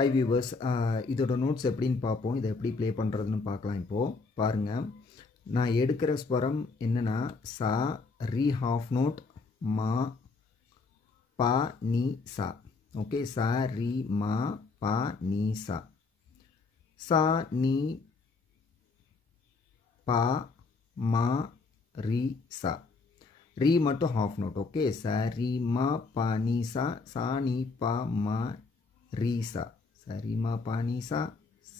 High viewers, இதோட notes எப்படின்னு பார்ப்போம். இதை எப்படி ப்ளே பண்ணுறதுன்னு பார்க்கலாம். இப்போது பாருங்கள், நான் எடுக்கிற ஸ்வரம் என்னென்னா சா, ரி ஹாஃப் நோட், மா, பா, நீ, சா. ஓகே, சா, ரி, மா, பா, நீ, சா. சா, நீ, பா, மா, ரி, சா. ரி மட்டும் ஹாஃப் நோட். ஓகே, சா, ரி, மா, பா, நீ, சா. சா, நீ, பா, மா, ரி, சா. சா, ரி, மா, பா, நீ, சா.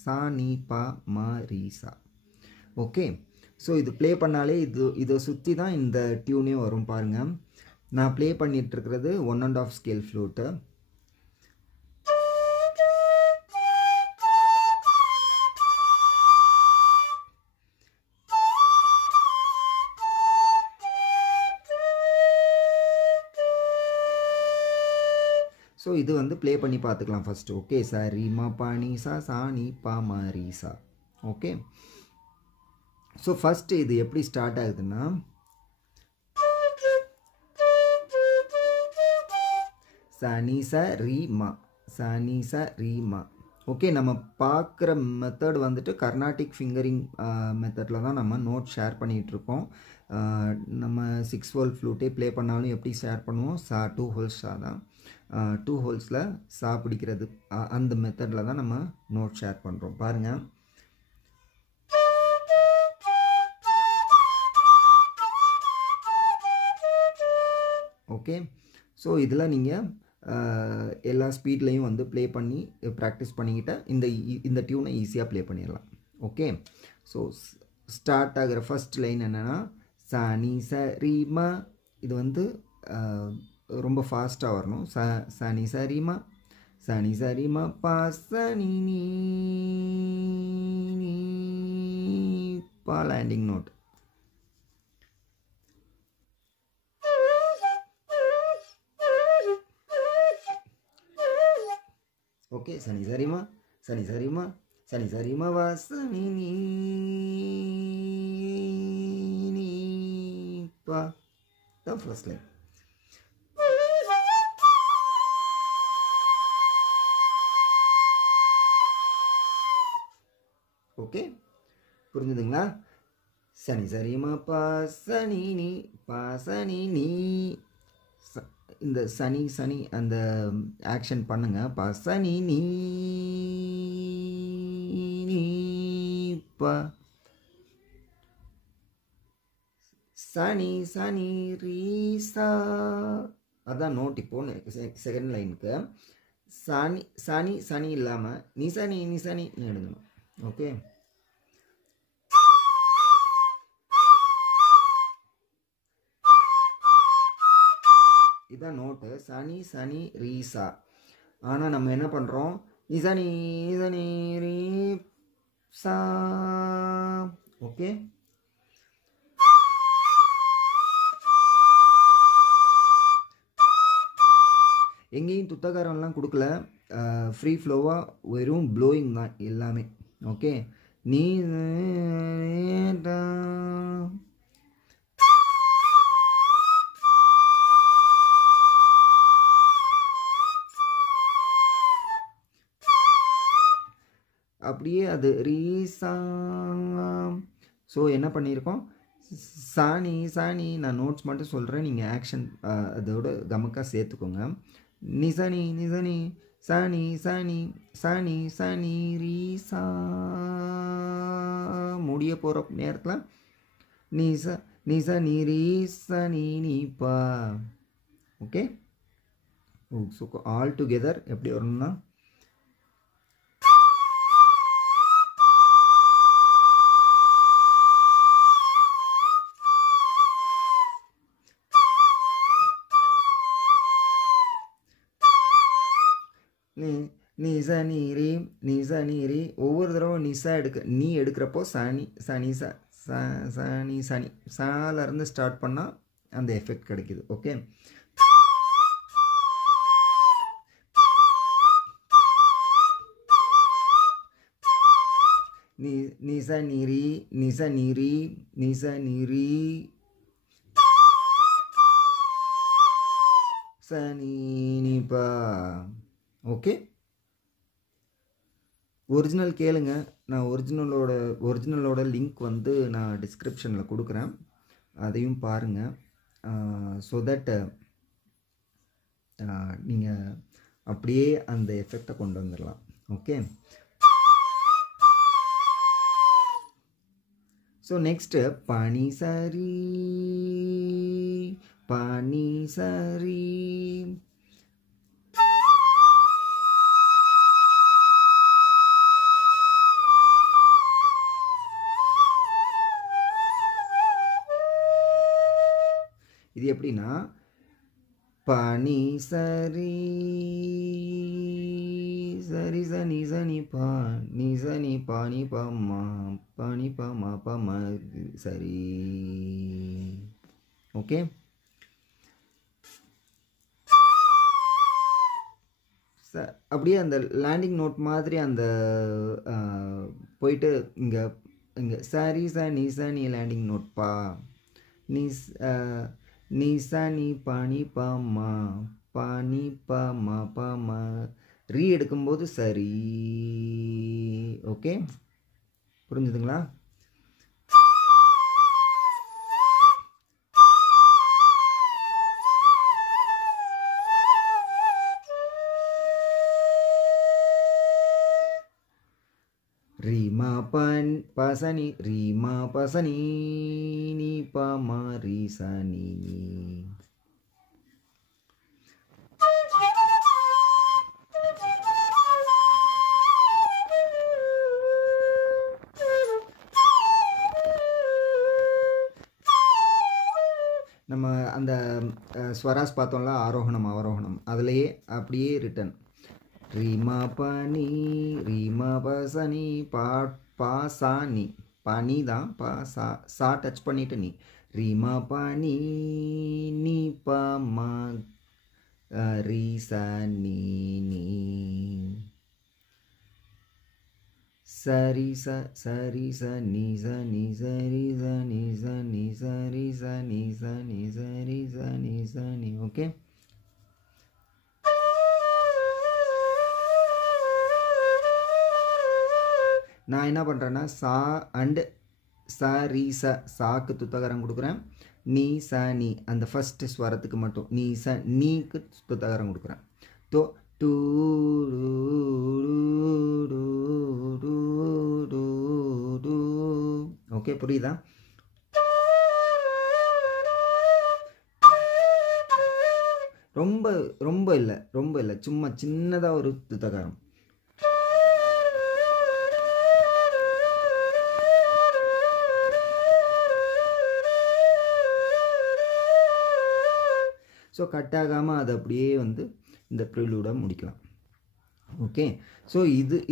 சா, நீ, பா, மா, ரி, சா. ஓகே, ஸோ இது ப்ளே பண்ணாலே இதை சுற்றி தான் இந்த டியூனே வரும். பாருங்கள், நான் ப்ளே பண்ணிகிட்ருக்கிறது 1½ ஸ்கேல் ஃப்ளூட்டு. ஸோ இது வந்து ப்ளே பண்ணி பார்த்துக்கலாம் ஃபஸ்ட்டு. ஓகே, சா, ரி, மா, பா, நீ, சா. சா, நீ, பா, மா, ரி, சா. ஓகே, ஸோ ஃபஸ்ட்டு இது எப்படி ஸ்டார்ட் ஆகுதுன்னா, சா, நீ, சா, ரி, மா. சா, நீ, சா, ரி, மா. ஓகே, நம்ம பார்க்குற மெத்தட் வந்துட்டு கர்நாடிக் ஃபிங்கரிங் மெத்தடில் தான் நம்ம நோட் ஷேர் பண்ணிகிட்ருக்கோம். நம்ம 6 ஹோல் ஃப்ளூட்டே ப்ளே பண்ணாலும் எப்படி ஷேர் பண்ணுவோம்? சா, 2 ஹோல்ஸ் சா தான். 2 ஹோல்ஸில் சா பிடிக்கிறது, அந்த மெத்தடில் தான் நம்ம நோட் ஷேர் பண்ணுறோம். பாருங்கள், ஓகே. ஸோ இதில் நீங்கள் எல்லா ஸ்பீட்லேயும் வந்து ப்ளே பண்ணி ப்ராக்டிஸ் பண்ணிக்கிட்டால் இந்த டியூனை ஈஸியாக ப்ளே பண்ணிடலாம். ஓகே, ஸோ ஸ்டார்ட் ஆகிற ஃபஸ்ட் லைன் என்னென்னா சா, நீ, சா, ரி, மா. இது வந்து ரொம்ப ஃபாஸ்ட்டாக வரணும். சா, சா, நீ, சா, ரி, மா. சா, நீ, சா, ரி, மா, பா, சா, நீ, நீ, பா, லேண்டிங் நோட். ஓகே, சனி, சரிமா, சனி, சரிமா, சனி, சரிமா, வா, சனி, நீ, பா. தான் ஃபர்ஸ்ட் லைன். ஓகே, புரிஞ்சுதுங்களா? சனி, சரிமா, பா, சனி, நீ, பா, சனி, நீ. இந்த சனி சனி அந்த ஆக்ஷன் பண்ணுங்க. பா, சனி, நீ, பா. சனி, சனி, ரீ, சா. அதான் நோட். இப்போ செகண்ட் லைனுக்கு சனி சனி சனி இல்லாமல் நிசனி நிசனின்னு எழுதணும். ஓகே, இதான் நோட்டு. சனி சனி ரீ, சா. ஆனால் நம்ம என்ன பண்ணுறோம்? நிசனி நிசனி ரீ, சா. ஓகே, எங்கேயும் துத்தகாரம்லாம் கொடுக்கல. ஃப்ரீ ஃப்ளோவாக வெறும் ப்ளோயிங் தான் எல்லாமே. ஓகே, நீ அப்படியே அது ரீசா. ஸோ என்ன பண்ணியிருக்கோம்? சாணி சாணி. நான் நோட்ஸ் மட்டும் சொல்கிறேன், நீங்கள் ஆக்ஷன் அதோட கமக்காக சேர்த்துக்கோங்க. நிசனி நிசனி, சாணி சாணி, சாணி சாணி, ரீசா. முடிய போகிற நேரத்தில் நிச நிச நீ, ரீசா, நீ, பா. ஓகே, ஸோ ஆல் டுகெதர் எப்படி வரணும்னா, நிசா நீரி நிசா நீரி. ஒவ்வொரு தடவை நிசா நீ எடுக்கிறப்போ சனி சனி ச சனி சனி சாலேருந்து ஸ்டார்ட் பண்ணால் அந்த எஃபெக்ட் கிடைக்குது. ஓகே, நிசா நீரி நிசா நீரி நிசா நீரி, சனி, நீ, பா. ஓகே, ஒரிஜினல் கேளுங்க. நான் ஒரிஜினலோட லிங்க் வந்து நான் டிஸ்கிரிப்ஷனில் கொடுக்குறேன். அதையும் பாருங்கள். ஸோ தட் நீங்கள் அப்படியே அந்த எஃபெக்டை கொண்டு வந்துடலாம். ஓகே. ஸோ நெக்ஸ்ட்டு பனி சரி பனி சரி. இது எப்படின்னா பனி சரி சரி சனி சனி பா நி சனி பானி பம்மா பானி பமா பம சரி. ஓகே. அப்படியே அந்த லேண்டிங் நோட் மாதிரி அந்த போயிட்டு இங்கே சரி சனி சனி லேண்டிங் நோட் பா நீ நீ சனி பானி பமா பானி பமா பமா ரீ எடுக்கும்போது சரி. ஓகே, புரிஞ்சுதுங்களா? ரீமா பசனி ரீமா பசனி நீ பமா ரீ சனி. நம்ம அந்த ஸ்வராஸ் பார்த்தோம்ல, ஆரோகணம் அவரோகணம், அதுலேயே அப்படியே ரிட்டன் ரீமா பனி ரீமா பசனி பா சா நீ பனி தான் பா சா டச் பண்ணிட்டு நீ ரீமா பனி நீ பமா ரீ ச நீ நீ சரி ச சரி ச நீ ச நீ சரி ச நீ ச நீ சரி ச நீ ச நீ சரி ச நீ ச நீ. ஓகே. நான் என்ன பண்ணுறேன்னா சா அண்டு ச ரீ ச சாக்கு துத்தகரம் கொடுக்குறேன். நீ ச நீ அந்த ஃபஸ்ட்டு ஸ்வரத்துக்கு மட்டும் நீ ச நீக்கு துத்தகரம் கொடுக்குறேன். தோ டூ ஓகே, புரியுதா? ரொம்ப ரொம்ப இல்லை, ரொம்ப இல்லை, சும்மா சின்னதாக ஒரு துத்தகாரம். ஸோ கட் ஆகாமல் அதை அப்படியே வந்து இந்த ப்ரிலூட முடிக்கலாம். ஓகே. ஸோ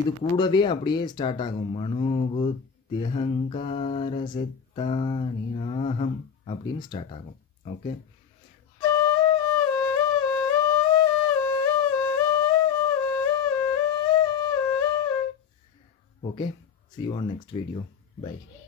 இது கூடவே அப்படியே ஸ்டார்ட் ஆகும். மனோபுத்தி அகங்கார சித்தானி நாகம் அப்படின்னு ஸ்டார்ட் ஆகும். Okay. Okay, see you on next video. Bye.